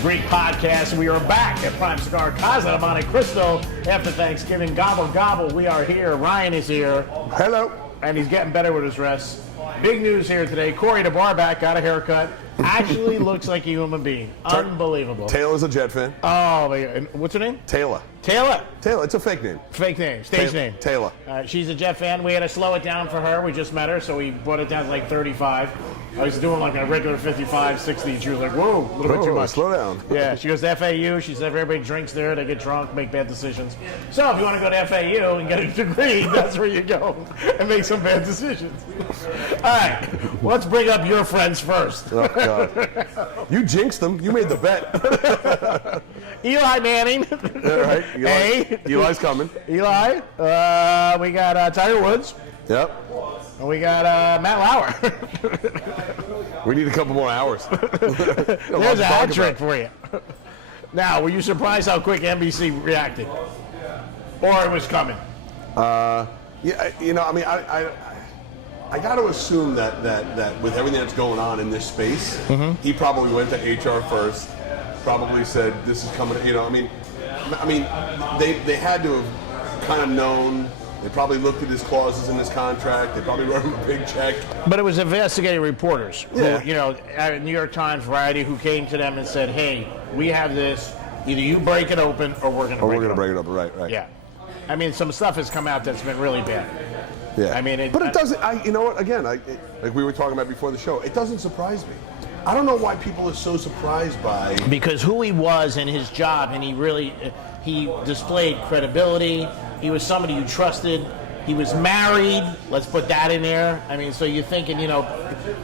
Greek podcast. We are back at Prime Cigar Casa de Monte Cristo after Thanksgiving. Gobble, gobble. We are here. Ryan is here. Hello. And he's getting better with his rest. Big news here today. Corey DeBarback got a haircut. Actually looks like a human being. Unbelievable. Taylor's a Jet fan. Oh, my God. And what's her name? Taylor. Taylor. Taylor. It's a fake name. Fake name. Stage name. Taylor. She's a Jet fan. We had to slow it down for her. We just met her, so we brought it down to like 35. I was doing like a regular 55, 60. She was like, whoa, a little bit too much. Slow down. Yeah, she goes to FAU. She said everybody drinks there. They get drunk, make bad decisions. So if you want to go to FAU and get a degree, that's where you go and make some bad decisions. All right, let's bring up your friends first. Oh, God. You jinxed them. You made the bet. Eli Manning. Yeah, right. Hey. Eli's coming. Eli. We got Tiger Woods. Yep. And we got Matt Lauer. We need a couple more hours. There's a hat trick for you. Now, were you surprised how quick NBC reacted? Or it was coming? Yeah, you know, I mean, I got to assume that with everything that's going on in this space, he probably went to HR first, probably said, this is coming, you know, I mean, they had to have kind of known. They probably looked at his clauses in his contract. They probably wrote him a big check. But it was investigative reporters, Yeah. who, you know, at New York Times, Variety, who came to them and said, hey, we have this. Either you break it open or we're going to break it open. Break it up. Right. Yeah. I mean, some stuff has come out that's been really bad. Yeah. I mean, but it doesn't, you know what, again, like we were talking about before the show, it doesn't surprise me. I don't know why people are so surprised by... Because who he was in his job, and he displayed credibility. He was somebody you trusted. He was married. Let's put that in there. I mean, so you're thinking, you know,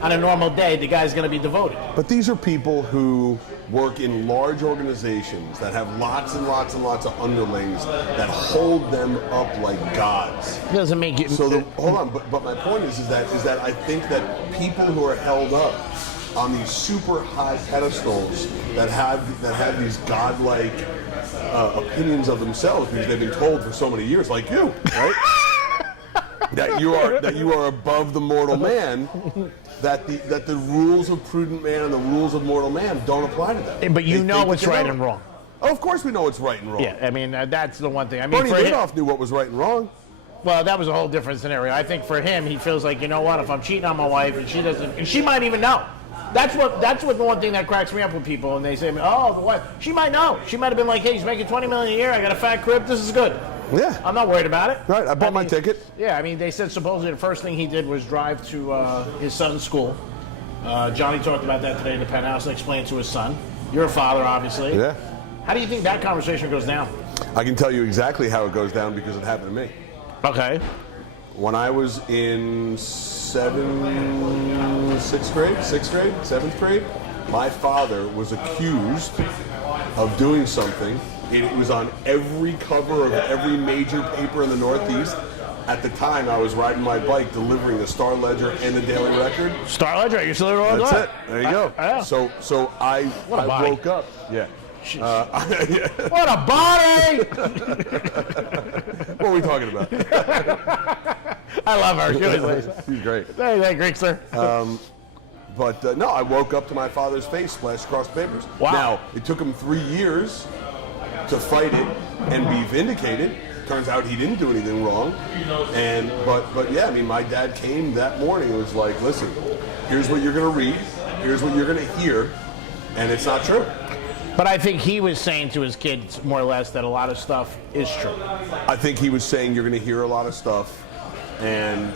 on a normal day, the guy's going to be devoted. But these are people who work in large organizations that have lots and lots and lots of underlings that hold them up like gods. It doesn't make you... So, hold on, but my point is that I think that people who are held up on these super high pedestals that have these godlike opinions of themselves because they've been told for so many years, like you, right? that you are above the mortal man. That the rules of prudent man and the rules of mortal man don't apply to them. But you know what's right and wrong. Oh, of course we know what's right and wrong. Yeah, I mean, that's the one thing. I mean, Bernie Madoff knew what was right and wrong. Well, that was a whole different scenario. I think for him, he feels like, you know what, if I'm cheating on my wife and she doesn't, and she might even know. That's what the one thing that cracks me up with people, and they say, oh, the wife, she might know. She might have been like, hey, he's making $20 million a year, I got a fat crib, this is good. Yeah. I'm not worried about it. Right, I bought my ticket. Yeah, I mean, they said supposedly the first thing he did was drive to his son's school. Johnny talked about that today in the penthouse and explained to his son. You're a father, obviously. Yeah. How do you think that conversation goes down? I can tell you exactly how it goes down because it happened to me. Okay. When I was in seventh grade, my father was accused of doing something. It was on every cover of every major paper in the Northeast. At the time, I was riding my bike delivering the Star Ledger and the Daily Record. Star Ledger, you're still rolling. That's it. There you go. Yeah. So I woke up. Yeah. What a body! What are we talking about? I love her. She's great. Hey, Greekster. But no, I woke up to my father's face splashed across the papers. Wow. Now, it took him 3 years to fight it and be vindicated. Turns out he didn't do anything wrong. But yeah, I mean, my dad came that morning and was like, listen, here's what you're going to read, here's what you're going to hear, and it's not true. But I think he was saying to his kids, more or less, that a lot of stuff is true. I think he was saying you're going to hear a lot of stuff, and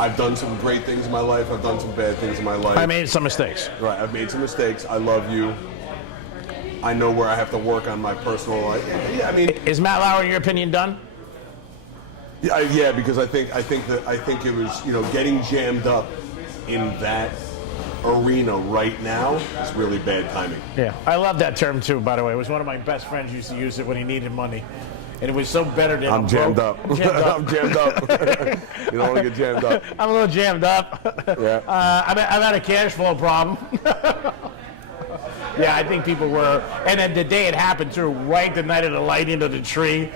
I've done some great things in my life, I've done some bad things in my life. I made some mistakes. Right, I've made some mistakes, I love you. I know where I have to work on my personal life. Yeah, I mean, is Matt Lauer, in your opinion, done? Yeah, because I think it was, you know, getting jammed up in that arena right now is really bad timing. Yeah, I love that term too. By the way, it was one of my best friends used to use it when he needed money, and it was so better than I'm jammed up. I'm jammed up. You don't want to get jammed up. I'm a little jammed up. Yeah. I've had a cash flow problem. Yeah, I think people were, and then the day it happened too, right the night of the lighting of the tree,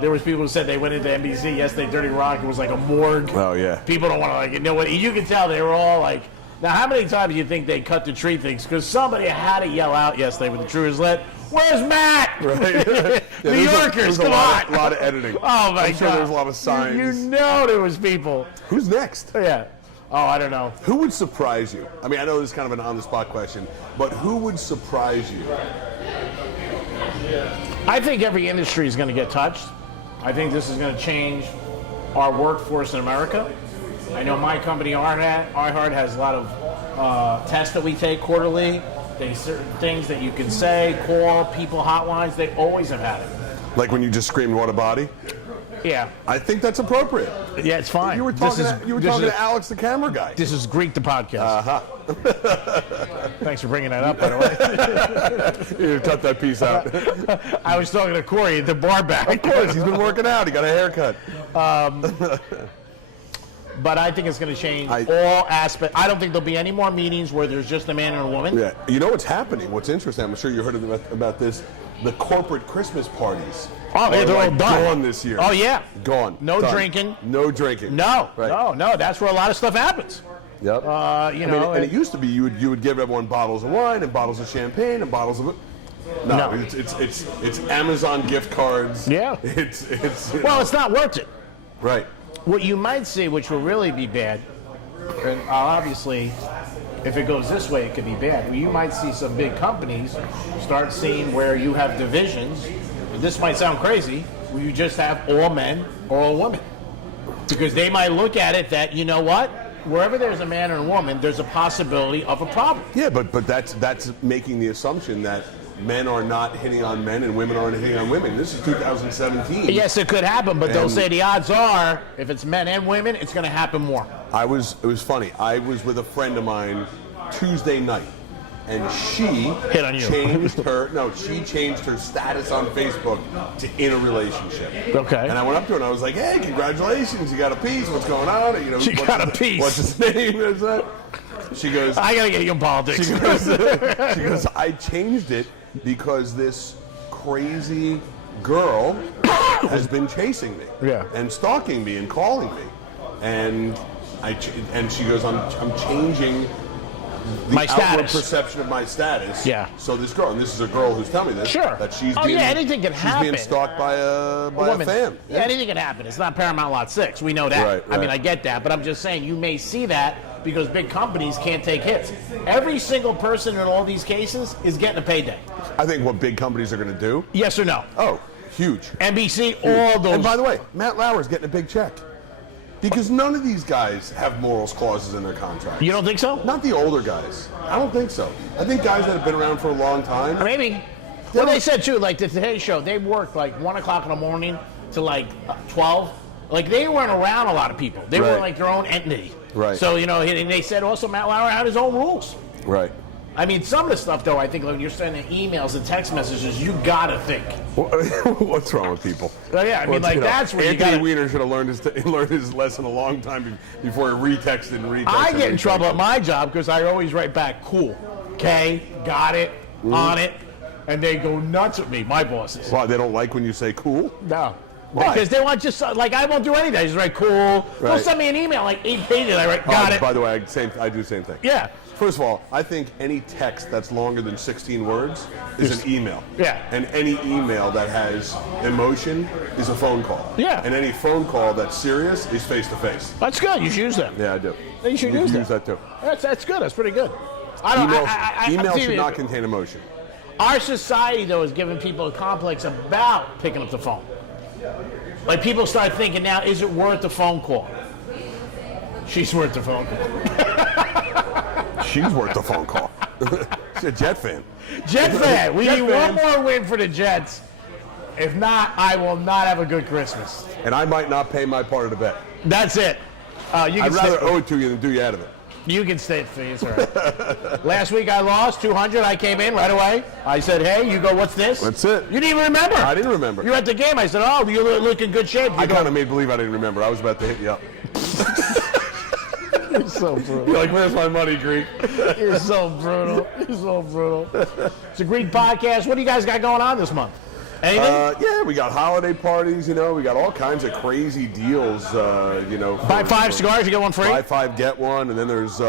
there was people who said they went into NBC yesterday, Dirty Rock, it was like a morgue. Oh, yeah. People don't want to, like, you know what, you can tell they were all like, Now, how many times do you think they cut the tree things? Because somebody had to yell out yesterday with the true is lit. Where's Matt? Right. New Yorkers, come on. A lot of editing. Oh, my I'm sure God. there's a lot of signs. You know there was people. Who's next? Yeah. Oh, I don't know. Who would surprise you? I mean, I know this is kind of an on-the-spot question, but who would surprise you? I think every industry is going to get touched. I think this is going to change our workforce in America. I know my company, iHeart, has a lot of tests that we take quarterly. There's certain things that you can say, call, people hotlines. They always have had it. Like when you just screamed, "What a body"? Yeah. I think that's appropriate. Yeah, it's fine. You were talking, to Alex, the camera guy. This is Greek the podcast. Uh-huh. Thanks for bringing that up, by the way. You cut that piece out. I was talking to Corey at the bar back. Of course, he's been working out. He got a haircut. But I think it's going to change all aspects. I don't think there'll be any more meetings where there's just a man and a woman. Yeah. You know what's happening? What's interesting, I'm sure you heard about this, the corporate Christmas parties. Oh, they're all done. Gone this year. Oh, yeah. Gone. No Done. drinking. No drinking. No, Right. no. That's where a lot of stuff happens. Yep. And it used to be you would give everyone bottles of wine and bottles of champagne and bottles of. No. It's Amazon gift cards. Yeah. It's Well, it's not worth it. right. What you might see, which will really be bad, and obviously, if it goes this way, it could be bad. Well, you might see some big companies start seeing where you have divisions. This might sound crazy, where you just have all men or all women. Because they might look at it that, you know what? Wherever there's a man and a woman, there's a possibility of a problem. Yeah, but that's making the assumption that men are not hitting on men and women aren't hitting on women. This is 2017. Yes, it could happen, but they'll say the odds are, if it's men and women, it's going to happen more. It was funny. I was with a friend of mine Tuesday night, and she Hit on you. she changed her status on Facebook to in a relationship. Okay. And I went up to her and I was like, "Hey, congratulations, you got a piece. What's going on?" You know, She got a piece. What's his name? Is that? She goes, I got to get you in politics. she goes, I changed it because this crazy girl has been chasing me, Yeah. and stalking me and calling me, and she goes, I'm changing the My outward status. perception of my status. Yeah. So this girl, and this is a girl who's telling me this, Sure. that she's Oh, being, yeah, anything can she's happen. being stalked by a Woman. fan. Yeah, anything can happen. It's not Paramount Lot 6. We know that. Right, I mean, right. I get that, but I'm just saying you may see that because big companies can't take hits. Every single person in all these cases is getting a payday. I think what big companies are going to do. Yes or no? Oh, huge. NBC, all those. And by the way, Matt Lauer's getting a big check. Because none of these guys have morals clauses in their contracts. You don't think so? Not the older guys. I don't think so. I think guys that have been around for a long time. Maybe. Well, they said too, like the Today Show, they worked like 1 o'clock in the morning to like 12. Like they weren't around a lot of people. They were Right. like their own entity. Right. So, you know, and they said also Matt Lauer had his own rules. Right. I mean, some of the stuff, though, I think when you're sending emails and text messages, you gotta think. What's wrong with people? Well, yeah, I mean, like, that's where you Anthony gotta... Weiner should have learned his lesson a long time before he retexted and retexted. I get in trouble at my job because I always write back, cool, okay, got it, on it, and they go nuts with me, my bosses. Wow, they don't like when you say cool? No. Why? Because they want just, like, I won't do anything. I just write, cool. They'll Right. send me an email, like 8 pages, I write, got it. By the way, I do the same thing. Yeah. First of all, I think any text that's longer than 16 words is an email. Yeah. And any email that has emotion is a phone call. Yeah. And any phone call that's serious is face-to-face. That's good. You should use them. Yeah, I do. You should use that too. That's good. That's pretty good. I don't, Email I'm should not serious. contain emotion. Our society, though, is giving people a complex about picking up the phone. Like, people start thinking now, is it worth the phone call? She's worth the phone call. She's worth the phone call. She's a Jet fan. Jet fan. We Jet need fans. one more win for the Jets. If not, I will not have a good Christmas. And I might not pay my part of the bet. That's it. You can I'd rather stay, owe it to you than do you out of it. you can stay for you. It's all right. Last week I lost 200. I came in right away. I said, hey, you go, what's this? That's it. You didn't even remember. I didn't remember. You were at the game. I said, oh, you look in good shape. I kind of made believe I didn't remember. I was about to hit you up. You're so brutal. You're like, where's my money, Greek? You're so brutal. You're so brutal. It's a Greek podcast. What do you guys got going on this month? Anything? Yeah, we got holiday parties, we got all kinds of crazy deals, Buy 5 cigars, you get one free? Buy 5, get one, and then there's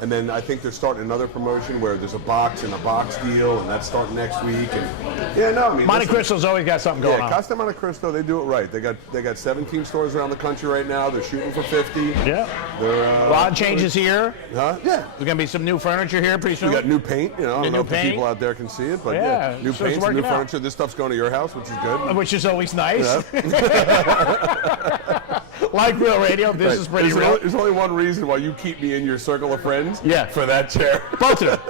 And then I think they're starting another promotion where there's a box and a box deal, and that's starting next week. And Monte Cristo's always got something going on. Casa Monte Cristo, they do it right. They got 17 stores around the country right now. They're shooting for 50. Yeah. They're a lot of changes here. Yeah. There's gonna be some new furniture here pretty soon. We got new paint. I don't know if the paint. people out there can see it, but new so paint, it's new working out. furniture. This stuff's going to your house, which is good. Which is always nice. Yeah. Like Real Radio, this is pretty real. There's only one reason why you keep me in your circle of friends. Yeah. For that chair. Both of them.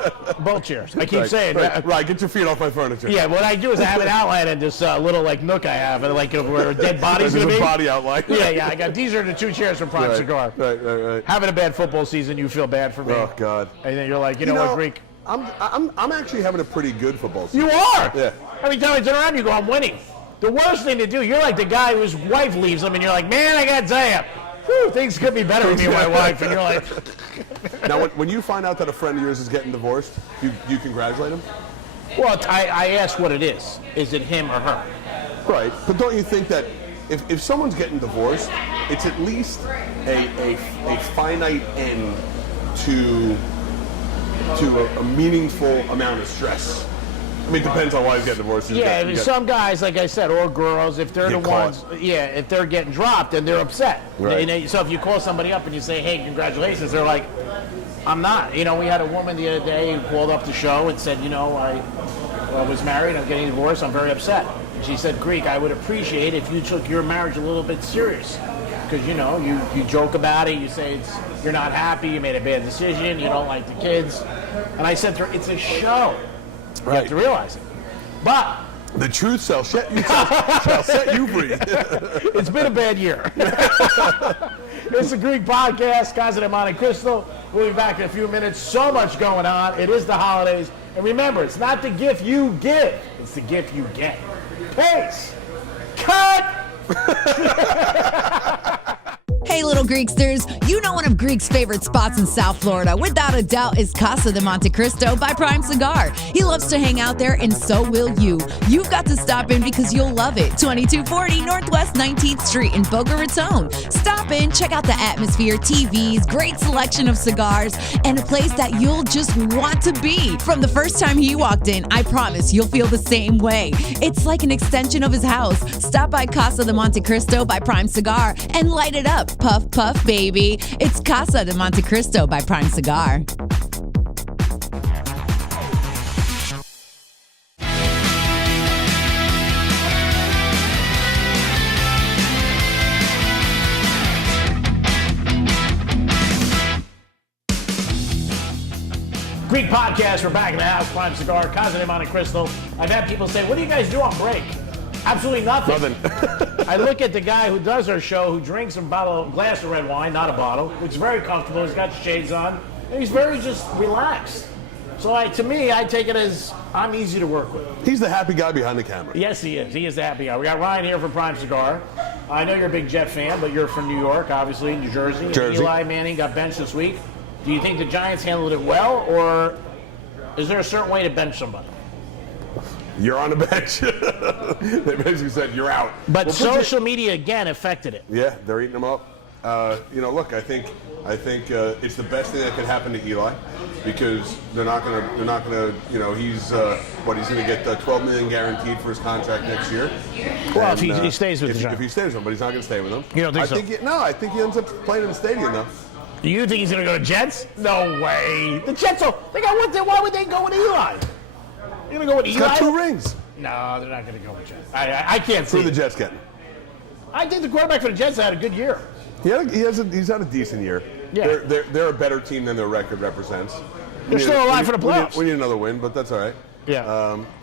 Both chairs. I keep saying. Right, get your feet off my furniture. Yeah, what I do is I have an outline in this little nook I have, and like where a dead body's There's gonna a be. body outline. Yeah. I got these are the 2 chairs from Prime Cigar. Right. Having a bad football season, you feel bad for me. Oh God. And then you're like, you know what, Greek? I'm actually having a pretty good football season. You are. Yeah. Every time I turn around, you go, I'm winning. The worst thing to do, you're like the guy whose wife leaves him, and you're like, man, I gotta tell you, things could be better with me and my wife. And you're like, now, when you find out that a friend of yours is getting divorced, you congratulate him? well, I ask what it is. Is it him or her? Right. But don't you think that if someone's getting divorced, it's at least a finite end to a meaningful amount of stress? I mean, it depends on why he's getting divorced. Yeah, some guys, like I said, or girls, if they're the ones, if they're getting dropped, then they're upset. Right. So if you call somebody up and you say, hey, congratulations, they're like, I'm not. We had a woman the other day who called up the show and said, I was married, I'm getting divorced, I'm very upset. And she said, Greek, I would appreciate if you took your marriage a little bit serious. Because, you joke about it, you say you're not happy, you made a bad decision, you don't like the kids. And I said to her, it's a show. You have to realize it. But the truth shall set you free. It's been a bad year. It's the Greek Podcast, Casa de Monte Cristo. We'll be back in a few minutes. So much going on. It is the holidays. And remember, it's not the gift you give, it's the gift you get. Peace. Cut! Hey, little Greeksters, you know one of Greek's favorite spots in South Florida, without a doubt, is Casa de Monte Cristo by Prime Cigar. He loves to hang out there, and so will you. You've got to stop in because you'll love it. 2240 Northwest 19th Street in Boca Raton. Stop in, check out the atmosphere, TVs, great selection of cigars, and a place that you'll just want to be. From the first time he walked in, I promise you'll feel the same way. It's like an extension of his house. Stop by Casa de Monte Cristo by Prime Cigar and light it up. Puff, puff, baby. It's Casa de Monte Cristo by Prime Cigar. Greek Podcast, we're back in the house, Prime Cigar, Casa de Monte Cristo. I've had people say, what do you guys do on break? Absolutely nothing. I look at the guy who does our show, who drinks a glass of red wine, not a bottle, which is very comfortable. He's got shades on, and he's very just relaxed. So to me, I take it as I'm easy to work with. He's the happy guy behind the camera. Yes, he is. He is the happy guy. We got Ryan here from Prime Cigar. I know you're a big Jet fan, but you're from New York, obviously, New Jersey. And Eli Manning got benched this week. Do you think the Giants handled it well, or is there a certain way to bench somebody? You're on the bench. They basically said you're out. But social media again affected it. Yeah, they're eating them up. Look, I think it's the best thing that could happen to Eli because they're not gonna. He's gonna get $12 million guaranteed for his contract next year. Well, and, if he stays with the Giants. If he stays with them, but he's not gonna stay with them. You don't think so? I think he ends up playing in the stadium though. Do you think he's going to go to Jets? No way. The Jets, why would they go with Eli? They're going to go with Eli? He's got 2 rings. No, they're not going to go with Jets. I can't see Who the it. Jets getting? I think the quarterback for the Jets had a good year. He's had a decent year. Yeah. They're a better team than their record represents. They're still alive for the playoffs. We need another win, but that's all right. Yeah.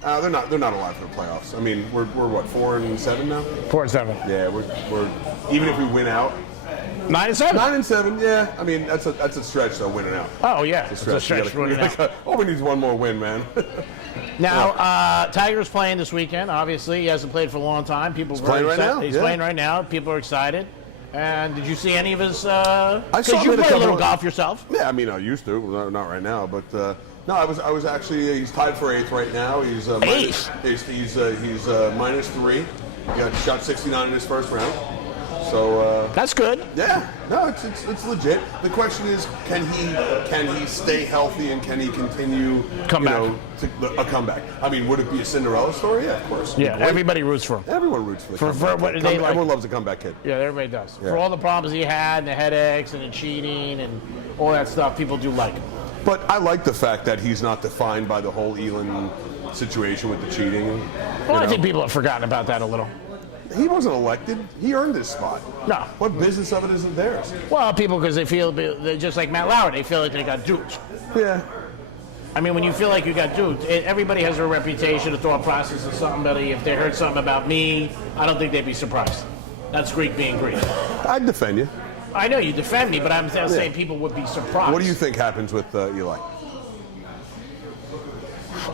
They're not alive for the playoffs. I mean, we're what, 4-7 now? 4-7. Yeah, we're even if we win out. 9-7. 9-7, yeah. I mean, that's a stretch though, winning out. Oh yeah, it's a stretch winning out. Oh, we need one more win, man. Now, Tiger's playing this weekend. Obviously, he hasn't played for a long time. He's playing right now. He's playing right now. People are excited. And did you see any of his? I saw you him play a little golf yourself. Yeah, I mean, I used to, not right now, but no, I was actually. He's tied for 8th right now. He's he's -3. He got shot 69 in his first round. So That's good. yeah, no, it's legit. The question is, can he stay healthy and can he continue a comeback? I mean, would it be a Cinderella story? Yeah, of course. Yeah, everybody roots for him. Everyone roots for the comeback what kid. they like. Everyone loves a comeback kid. Yeah, everybody does. Yeah. For all the problems he had, and the headaches, and the cheating, and all that stuff, people do like him. But I like the fact that he's not defined by the whole Elon situation with the cheating. Well, I think people have forgotten about that a little. He wasn't elected. He earned this spot. No. What business of it isn't theirs? Well, people, because they feel, they're just like Matt Lauer, they feel like they got duped. Yeah. I mean, when you feel like you got duped, everybody has a reputation, a thought process of somebody. If they heard something about me, I don't think they'd be surprised. That's Greek being Greek. I'd defend you. I know you defend me, but I'm saying people would be surprised. What do you think happens with Eli?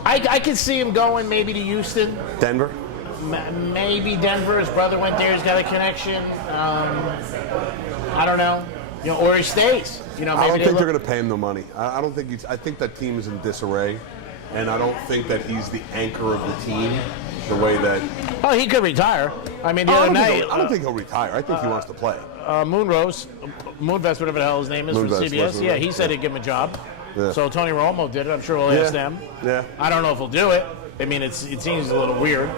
I could see him going maybe to Houston. Denver? Maybe Denver. His brother went there. He's got a connection. I don't know. Or he stays. I don't think they're going to pay him no money. I don't think I think that team is in disarray, and I don't think that he's the anchor of the team the way that. Oh, he could retire. I mean, the other night. I don't think he'll retire. I think he wants to play. Moonvest, whatever the hell his name is, from CBS. Yeah, he said he'd give him a job. Yeah. So Tony Romo did it. I'm sure we'll ask them. Yeah. I don't know if he'll do it. I mean, it seems a little weird.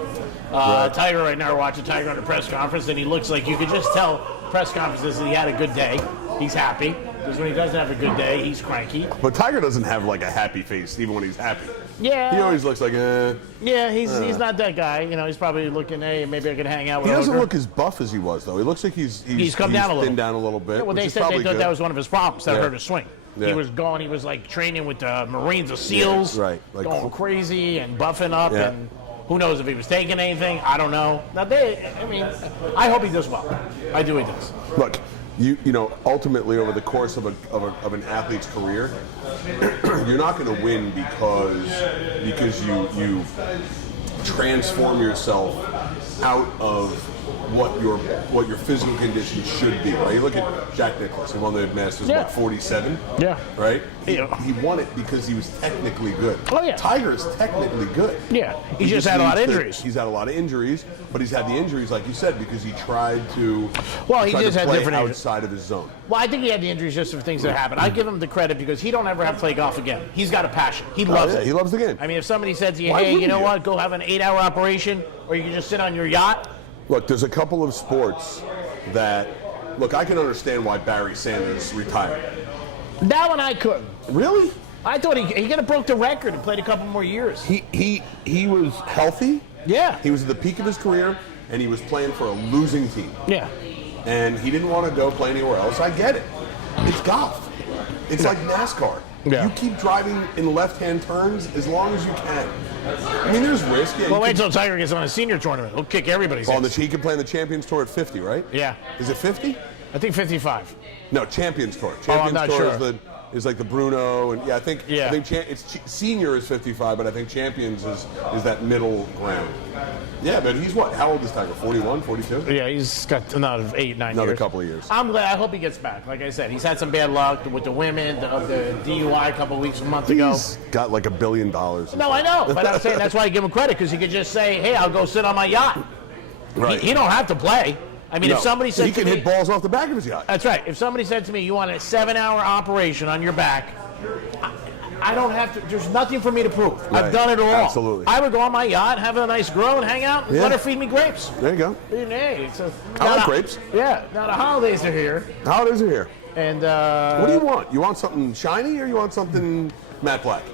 Tiger right now, we're watching Tiger on a press conference, and he looks like you could just tell press conferences that he had a good day. He's happy. Because when he doesn't have a good day, he's cranky. But Tiger doesn't have like a happy face even when he's happy. Yeah. He always looks like, Yeah, he's not that guy. He's probably looking, hey, maybe I can hang out with him. He doesn't look as buff as he was, though. He looks like he's come down a little. thinned down a little bit. Yeah, well, they which said is they thought good. that was one of his problems that hurt his swing. Yeah. He was like training with the Marines or SEALs, right. Like, going crazy and buffing up, and who knows if he was taking anything. I don't know. Now, I hope he does well. I do he does. Look, ultimately over the course of an athlete's career, you're not going to win because you transform yourself out of what your physical condition should be. Right? You look at Jack Nicklaus. He won the Masters at 47. Yeah. Right. Yeah. He won it because he was technically good. Oh yeah. Tiger is technically good. Yeah. He just had a lot of injuries. He's had a lot of injuries, but he's had the injuries, like you said, because he tried to. Well, he just had play different injuries outside of his zone. Well, I think he had the injuries just for things that happened. I give him the credit because he don't ever have to play golf again. He's got a passion. He loves it. He loves the game. I mean, if somebody said to you, Why hey, you know wouldn't what, go have an 8-hour operation, or you can just sit on your yacht. Look, there's a couple of sports that, I can understand why Barry Sanders retired. That one I couldn't. Really? I thought he could have broke the record and played a couple more years. He was healthy. Yeah. He was at the peak of his career, and he was playing for a losing team. Yeah. And he didn't want to go play anywhere else. I get it. It's golf. It's like NASCAR. Yeah. You keep driving in left-hand turns as long as you can. I mean, there's risk. Yeah, Well, wait until Tiger gets on a senior tournament. He'll kick everybody's ass. he can play in the Champions Tour at 50, right? Yeah. Is it 50? I think 55. No, Champions Tour. I'm Champions not Tour sure. is like the Bruno, and I think Yeah. senior is 55, but I think Champions is that middle ground. Yeah, but he's what? How old is Tiger? 41, 42? Yeah, he's got another 8, 9 Another years. couple of years. I'm glad. I hope he gets back. Like I said, he's had some bad luck with the women, the DUI a couple of weeks, a month ago. He's got like $1 billion. No, I know, but I'm saying that's why I give him credit, because he could just say, hey, I'll go sit on my yacht. Right. He don't have to play. I mean, if somebody said he can hit balls off the back of his yacht. That's right. If somebody said to me, you want a 7-hour operation on your back, I don't have to. There's nothing for me to prove. Right. I've done it all. Absolutely. I would go on my yacht, have a nice girl, and hang out, and let her feed me grapes. There you go. Hey, I like grapes. Yeah. Now the holidays are here, Holidays are here. and What do you want? You want something shiny, or you want something matte black?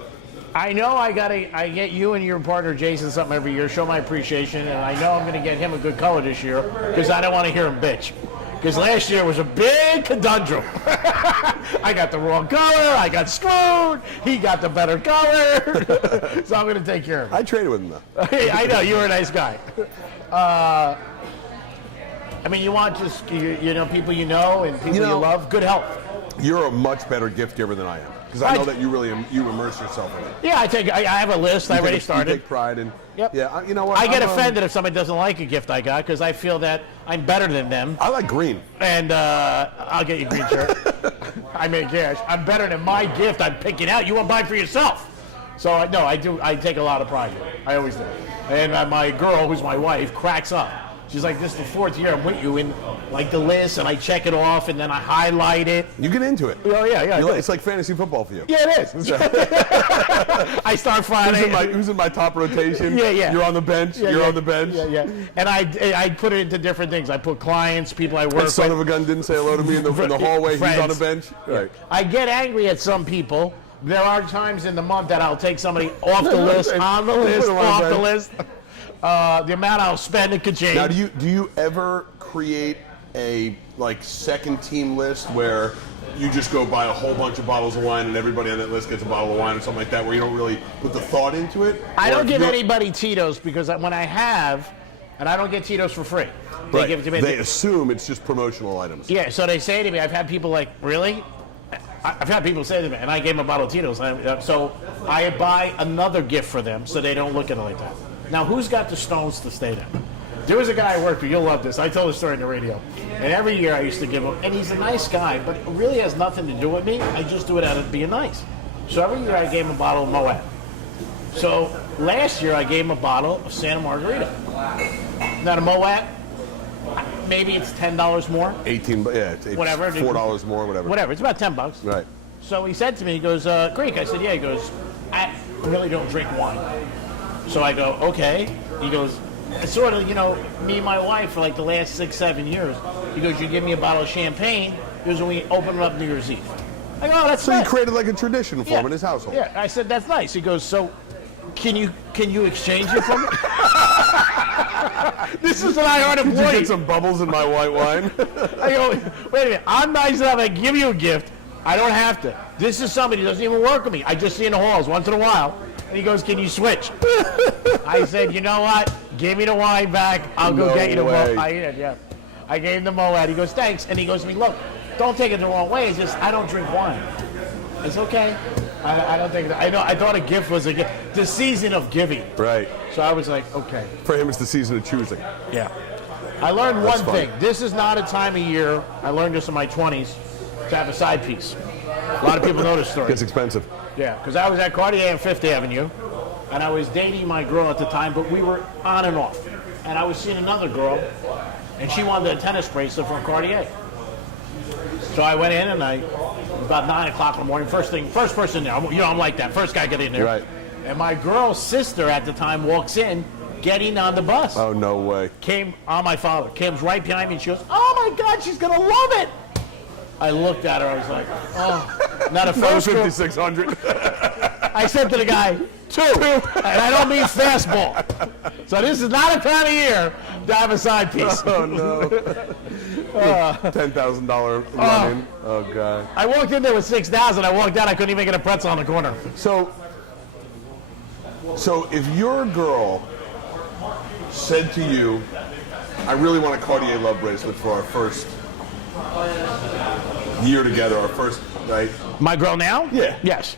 I know I get you and your partner Jason something every year, show my appreciation, and I know I'm going to get him a good color this year because I don't want to hear him bitch. Because last year was a big conundrum. I got the wrong color, I got screwed, he got the better color, so I'm going to take care of it. I traded with him though. I know, you were a nice guy. I mean, you want just, people you know and people you love, good health. You're a much better gift giver than I am. Because I know that you really you immerse yourself in it. Yeah, I have a list. I already started. You take pride in. Yep. Yeah, you know what? I get offended if somebody doesn't like a gift I got because I feel that I'm better than them. I like green. And I'll get you a green shirt. I make cash. I'm better than my gift I'm picking out. You want to buy it for yourself. So, no, I do. I take a lot of pride in it. I always do. And my girl, who's my wife, cracks up. She's like, this is the 4th year I'm with you in like the list, and I check it off, and then I highlight it. You get into it. Oh yeah, yeah. It's like fantasy football for you. Yeah, it is. I start Friday. Who's in my top rotation? Yeah, yeah. You're on the bench. You're on the bench. Yeah, yeah. And I put it into different things. I put clients, people I work That with. son of a gun didn't say hello to me in the hallway. Friends. He's on the bench. Right. I get angry at some people. There are times in the month that I'll take somebody off the list, on the list, off the list. The amount I'll spend, it could change. Now, do you ever create a second team list where you just go buy a whole bunch of bottles of wine and everybody on that list gets a bottle of wine or something like that, where you don't really put the thought into it? I don't give anybody Tito's because when I have, and I don't get Tito's for free. They give it to me. They assume it's just promotional items. Yeah, so they say to me, I've had people like, really? I've had people say to me, and I gave them a bottle of Tito's. So I buy another gift for them so they don't look at it like that. Now, who's got the stones to stay there? There was a guy I worked with, you'll love this. I told the story on the radio. And every year I used to give him, and he's a nice guy, but it really has nothing to do with me. I just do it out of being nice. So every year I gave him a bottle of Moet. So last year I gave him a bottle of Santa Margarita. Now the Moet, maybe it's $10 more. 18, yeah, it's whatever. $4 more, whatever. Whatever, it's about $10. Right. So he said to me, he goes, Greek. I said, yeah. He goes, I really don't drink wine. So I go, okay. He goes, it's sort of, me and my wife for like the last 6-7 years. He goes, you give me a bottle of champagne. He goes, when we open it up New Year's Eve. I go, oh, that's so nice. you created like a tradition for him in his household. Yeah, I said, that's nice. He goes, so can you exchange it for me? This is what I heard him Did you get some bubbles in my white wine? I go, wait a minute. I'm nice enough. I give you a gift. I don't have to. This is somebody who doesn't even work with me. I just see in the halls once in a while. And he goes, can you switch? I said, you know what? Give me the wine back. I'll go get you the Moet. I did, yeah. I gave him the Moet. He goes, thanks. And he goes to me, look, don't take it the wrong way. It's just I don't drink wine. It's okay. I don't think that. I thought a gift was a gift. The season of giving. Right. So I was like, okay. For him, it's the season of choosing. Yeah. I learned one thing. This is not a time of year, I learned this in my 20s, to have a side piece. A lot of people know this story. It's expensive. Yeah, because I was at Cartier on 5th Avenue, and I was dating my girl at the time, but we were on and off. And I was seeing another girl, and she wanted a tennis bracelet from Cartier. So I went in, and it was about 9 o'clock in the morning. First person there. I'm like that. First guy get in there. Right. And my girl's sister at the time walks in, getting on the bus. Oh, no way. Came on my father. Comes right behind me, and she goes, oh, my God, she's going to love it. I looked at her. I was like, oh. Now the first girl, 5,600. I said to the guy, two. And I don't mean fastball. So this is not a time of year to have a side piece. Oh, no. $10,000 run-in. Oh, God. I walked in there with 6,000. I walked out. I couldn't even get a pretzel on the corner. So if your girl said to you, I really want a Cartier love bracelet for our first year together, our first, right? My girl now? Yeah. Yes.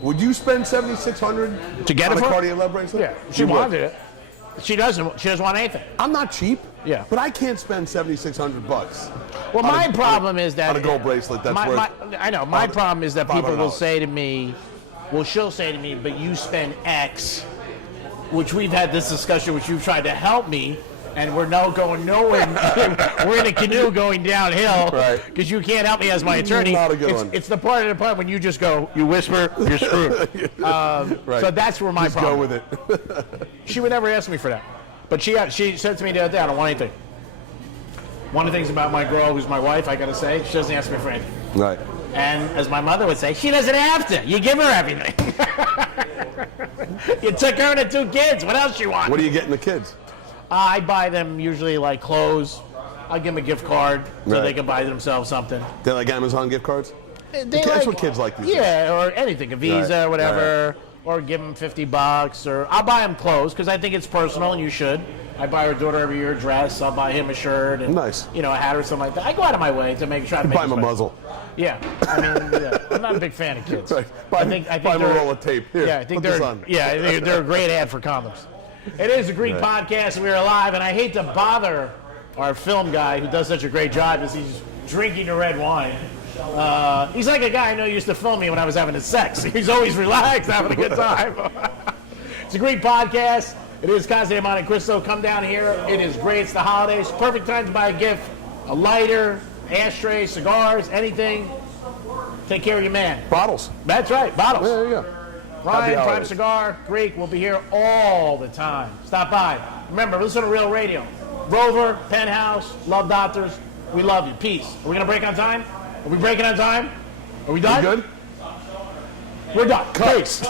Would you spend $7,600 to get on it a for Cartier love bracelet? Yeah. She wanted it. She doesn't want anything. I'm not cheap. Yeah. But I can't spend $7,600. Well, my problem is that on a gold bracelet that's worth. I know. My problem is that people will say to me, she'll say to me, but you spend X, which we've had this discussion, which you've tried to help me, and we're now going nowhere. We're in a canoe going downhill because you can't help me as my attorney. Not a good one. It's the part of the part when you just go, you whisper, you're screwed. So that's where my problem. Go with it. She would never ask me for that. But she said to me the other day, I don't want anything. One of the things about my girl, who's my wife, I got to say, she doesn't ask me for anything. Right. And as my mother would say, she doesn't have to. You give her everything. You took her and the 2 kids. What else you want? What are you getting the kids? I buy them usually like clothes. I'll give them a gift card so they can buy themselves something. They like Amazon gift cards? That's what kids like these days. Yeah, or anything, a Visa or whatever. Or give them $50, or I'll buy them clothes because I think it's personal and you should. I buy her daughter every year a dress. I'll buy him a shirt and nice. A hat or something like that. I go out of my way to try to make buy him a muzzle. Yeah, I mean, I'm not a big fan of kids. Right. Buy him a roll of tape. Here, I think they're a great ad for condoms. It is a Greek podcast, and we're live, and I hate to bother our film guy who does such a great job as he's drinking the red wine. He's like a guy I know used to film me when I was having sex. He's always relaxed, having a good time. It's a Greek podcast. It is Casa de Monte Cristo. Come down here. It is great. It's the holidays. Perfect time to buy a gift. A lighter, ashtray, cigars, anything. Take care of your man. Bottles. That's right. Bottles. Yeah, there you go. Ryan, Happy Prime holidays. Cigar, Greek. We'll be here all the time. Stop by. Remember, listen to Real Radio. Rover, Penthouse, Love Doctors. We love you. Peace. Are we going to break on time? Are we breaking on time? Are we done? You good? We're done. Cut. Peace.